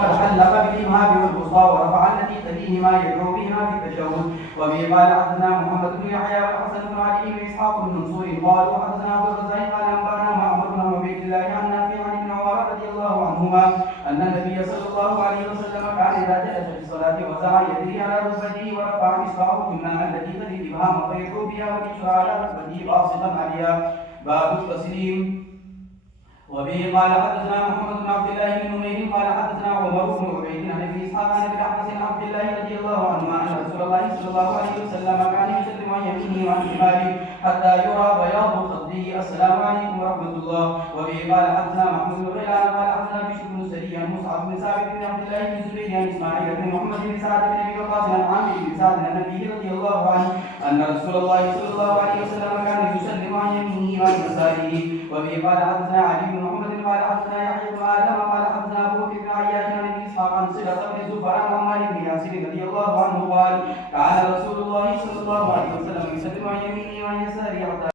وتحلق بالإمهاب والوسطى ورفع التي تليهما يدعو بهما في التشهد. وبه قال حدثنا محمد بن يحيى والحسن بن علي بن إسحاق بن منصور قالوا حدثنا عبد الرزاق قال أنبأنا معمر بن عبيد الله عن نافع عن ابن عمر رضي الله عنهما أن النبي صلى الله عليه وسلم كان إذا جلس في الصلاة وزع يده على ركبته ورفع إصبعه اليمنى التي تلي الإبهام فيدعو بها واليسرى على ركبته باسطا عليها. باب التسليم. وبه قال حدثنا محمد بن عبد الله بن نمير قال حدثنا عمر بن عبيد عن ابي اسحاق عن ابي احمد بن عبد الله رضي الله عنهما ان رسول الله صلى الله عليه وسلم كان يسلم عن يمينه وعن شماله حتى يرى بياض خده السلام عليكم ورحمه الله. وبه قال حدثنا محمود بن غيلان قال حدثنا بشر بن سري عن مصعب بن ثابت بن عبد الله بن زبير عن اسماعيل بن محمد بن سعد بن ابي وقاص عن عامر بن سعد عن النبي رضي الله عنه ان رسول الله صلى الله عليه وسلم كان يسلم عن يمينه وعن يساره. وبه قال حدثنا علي بن محمد قال حدثنا يحيى بن ادم قال حدثنا ابو بكر بن عياش عن ابي اسحاق عن صله بن زفر عن عمار بن ياسر رضي الله عنه قال كان رسول الله صلى الله عليه وسلم يسلم عن يمينه وعن يساره